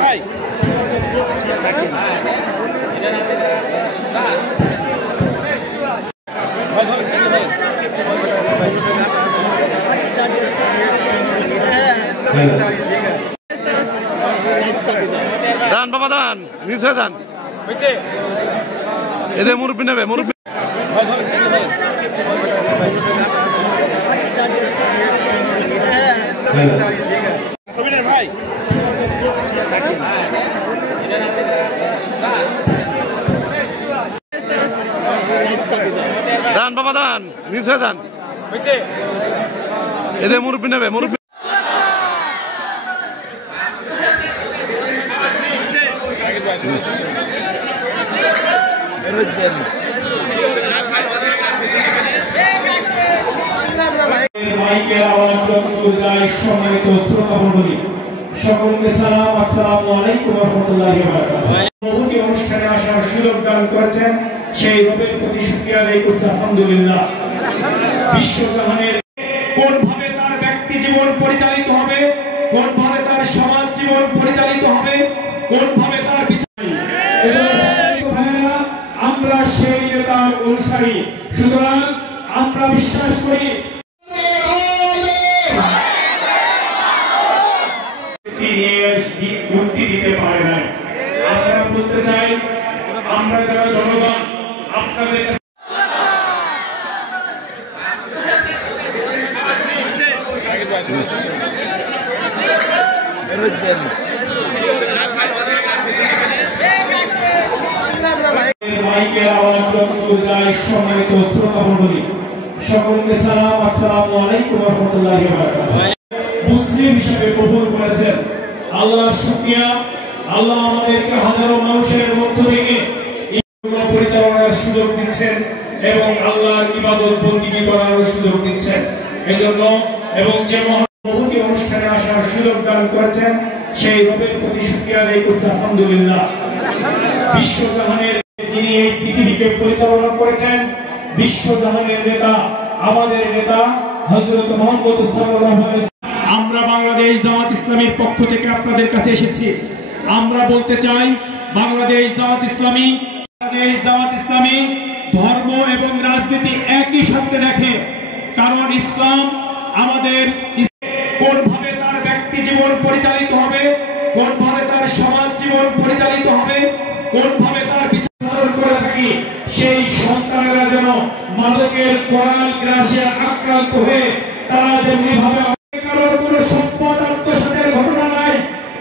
ভাই দান বাবা দান নিচে দান এদের মুরব্বী নেবে মুরব্বী ভাই দান বাবা দান নিচে দান এদের মুরব্বী নেবে মুরব্বী সম্মানিত শ্রোতা মণ্ডলী সকলকে সালাম, আসসালামু আলাইকুম ওয়া রাহমাতুল্লাহি ওয়া বারাকাতুহু। বহুকে অনুষ্ঠানে আসার সুযোগ দান করেছেন, সেই রবের প্রতি শুকরিয়া আদায় করছি আলহামদুলিল্লাহ। বিশ্বজাহানের কোনভাবে তার ব্যক্তি জীবন পরিচালিত হবে, কোনভাবে তার সমাজ জীবন পরিচালিত হবে, কোনভাবে তার আমরা সেই নেতার অনুসারী। সুতরাং আমরা বিশ্বাস করি মুক্তি দিতে পারে না। আমরা বলতে চাই, আমরা যারা জনগণ আপনাদের সম্মানিত শ্রোতা মণ্ডলী সকলকে সালাম, আসসালামু আলাইকুম ওয়া রাহমাতুল্লাহি ওয়া বারাকাতুহু। মুসলিম হিসেবে কবুল করেছেন, আল্লাহর শুকরিয়া। আল্লাহ আমাদেরকে হাজারো মানুষের মধ্য থেকে পরিচালনার সুযোগ দিচ্ছেন এবং আল্লাহর ইবাদত বন্দেগী করার সুযোগ দিচ্ছেন। এজন্য এবং যে বহুকে অনুষ্ঠানে আসার সুযোগ দান করেছেন, সেই রবের প্রতি শুকরিয়া আদায় করছি আলহামদুলিল্লাহ। বিশ্বজাহানের যিনি এই পৃথিবীকে পরিচালনা করেছেন, বিশ্বজাহানের নেতা, আমাদের নেতা হযরত মুহাম্মদ সাল্লাল্লাহু আলাইহি ওয়াসাল্লাম। আমরা বাংলাদেশ জামাত ইসলামীর পক্ষ থেকে আপনাদের কাছে এসেছি। আমরা বলতে চাই, বাংলাদেশ জামাত ইসলামী ধর্ম এবং রাজনীতি একই সাথে দেখে। কারণ ইসলাম আমাদের কোনভাবে তার ব্যক্তি জীবন পরিচালিত হবে, কোনভাবে তার সমাজ জীবন পরিচালিত হবে, কোনভাবে তার বিচার করে থাকি, সেই সন্তানেরা যেন মাদকের করাল গ্রাসে আক্রান্ত হয়ে তারা যেমনি ভাবে কারোর কোনো সম্পদ আত্মসাতের ঘটনা নাই,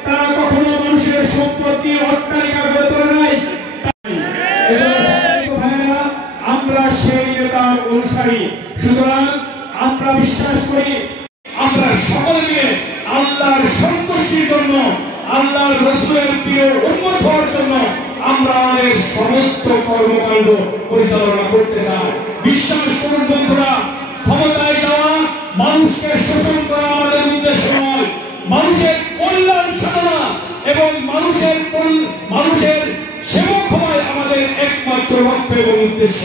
তারা কখনো মানুষের সম্পদ দিয়ে অট্টালিকা গড়ে তোলে নাই। আমরা সেই নেতার অনুসারী। সুতরাং আমরা বিশ্বাস করি, আমরা সকলে মিলে আল্লাহর সন্তুষ্টির জন্য, আল্লাহর রাসূলের প্রিয় উম্মত হওয়ার জন্য আমরা আমাদের সমস্ত কর্মকাণ্ড পরিচালনা করতে চাই। বিশ্বাস করুন বন্ধুরা, ক্ষমতায় যাওয়া, মানুষকে শোষণ করা আমাদের উদ্দেশ্য নয়। মানুষের কল্যাণ সাধনা এবং মানুষের সেবক হওয়াই আমাদের একমাত্র লক্ষ্য এবং উদ্দেশ্য।